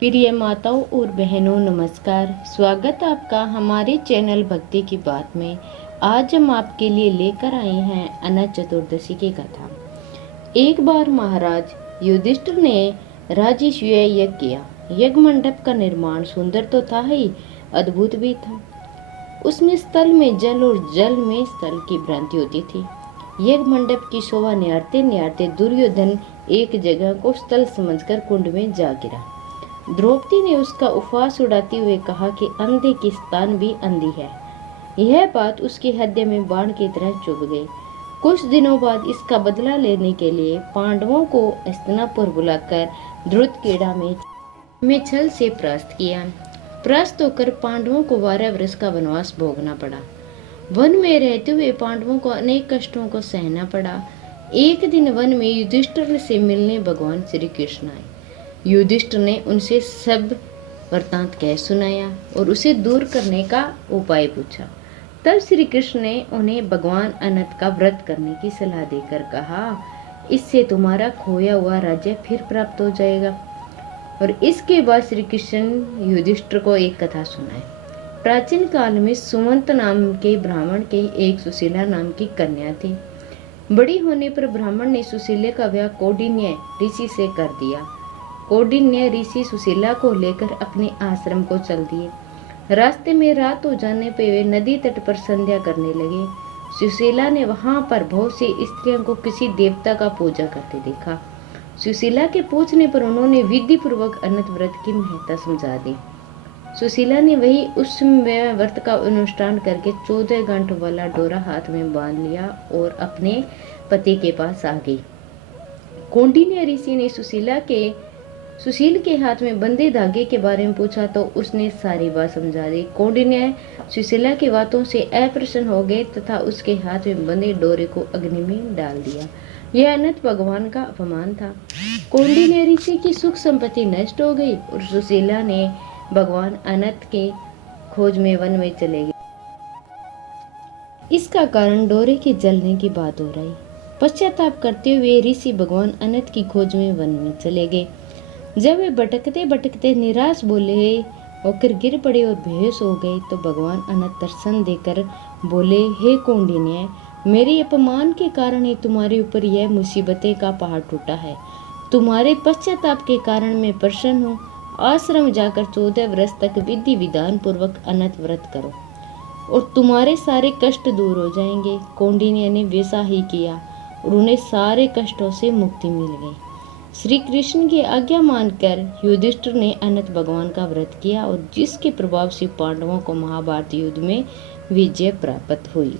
प्रिय माताओं और बहनों नमस्कार। स्वागत है आपका हमारे चैनल भक्ति की बात में। आज हम आपके लिए लेकर आए हैं अनंत चतुर्दशी की कथा। एक बार महाराज युधिष्ठिर ने राजसूय यज्ञ किया। यज्ञ मंडप का निर्माण सुंदर तो था ही, अद्भुत भी था। उसमें स्थल में जल और जल में स्थल की भ्रांति होती थी। यज्ञ मंडप की शोभा निहारते निहारते दुर्योधन एक जगह को स्थल समझकर कुंड में जा गिरा। द्रौपदी ने उसका उपहास उड़ाते हुए कहा कि अंधे की स्थान भी अंधी है। यह बात उसके हृदय में बाण की तरह चुभ गई। कुछ दिनों बाद इसका बदला लेने के लिए पांडवों को हस्तिनापुर बुलाकर द्रुतकेड़ा में छल से परास्त किया। परास्त होकर पांडवों को 12 वर्ष का वनवास भोगना पड़ा। वन में रहते हुए पांडवों को अनेक कष्टों को सहना पड़ा। एक दिन वन में युधिष्ठिर से मिलने भगवान श्री कृष्ण आए। युधिष्ठिर ने उनसे सब वृतांत कह सुनाया और उसे दूर करने का उपाय पूछा। तब श्री कृष्ण ने उन्हें भगवान अनंत का व्रत करने की सलाह देकर कहा, इससे तुम्हारा खोया हुआ राज्य फिर प्राप्त हो जाएगा। और इसके बाद श्री कृष्ण युधिष्ठिर को एक कथा सुनाई। प्राचीन काल में सुमंत नाम के ब्राह्मण के एक सुशीला नाम की कन्या थी। बड़ी होने पर ब्राह्मण ने सुशीला का विवाह कौंडिन्य ऋषि से कर दिया। कौंडिन्य ऋषि सुशीला को लेकर अपने आश्रम को चल दिए। रास्ते में रात हो जाने पे वे नदी तट पर संध्या करने लगे। सुशीला ने वहां पर बहुत सी स्त्रियों को किसी देवता का पूजा करते देखा। सुशीला के पूछने पर उन्होंने विधि पूर्वक अनंत व्रत की महत्ता समझा दी। सुशीला ने वही उस व्रत का अनुष्ठान करके 14 गांठों वाला डोरा हाथ में बांध लिया और अपने पति के पास आ गई। कौंडिन्य ऋषि ने सुशील के हाथ में बंधे धागे के बारे में पूछा तो उसने सारी बात समझा दी। कौंडिन्य सुशीला की बातों से अप्रसन्न हो गए तथा उसके हाथ में बंधे डोरे को अग्नि में डाल दिया। यह अनंत भगवान का अपमान था। कौंडिन्य ऋषि की सुख संपत्ति नष्ट हो गई और सुशीला ने भगवान अनंत के खोज में वन में चले गए। इसका कारण डोरे के जलने की बात हो रही। पश्चाताप करते हुए ऋषि भगवान अनंत की खोज में वन में चले गए। जब वे भटकते भटकते निराश बोले होकर गिर पड़े और बेहोश हो गए तो भगवान अनंत दर्शन देकर बोले, हे कौंडिन्य, मेरे अपमान के कारण ही तुम्हारे ऊपर यह मुसीबतें का पहाड़ टूटा है। तुम्हारे पश्चाताप के कारण मैं प्रसन्न हूँ। आश्रम जाकर 14 वर्ष तक विधि विधान पूर्वक अनंत व्रत करो और तुम्हारे सारे कष्ट दूर हो जाएंगे। कौंडिन्य ने वैसा ही किया और उन्हें सारे कष्टों से मुक्ति मिल गई। श्री कृष्ण की आज्ञा मानकर युधिष्ठिर ने अनंत भगवान का व्रत किया और जिसके प्रभाव से पांडवों को महाभारत युद्ध में विजय प्राप्त हुई।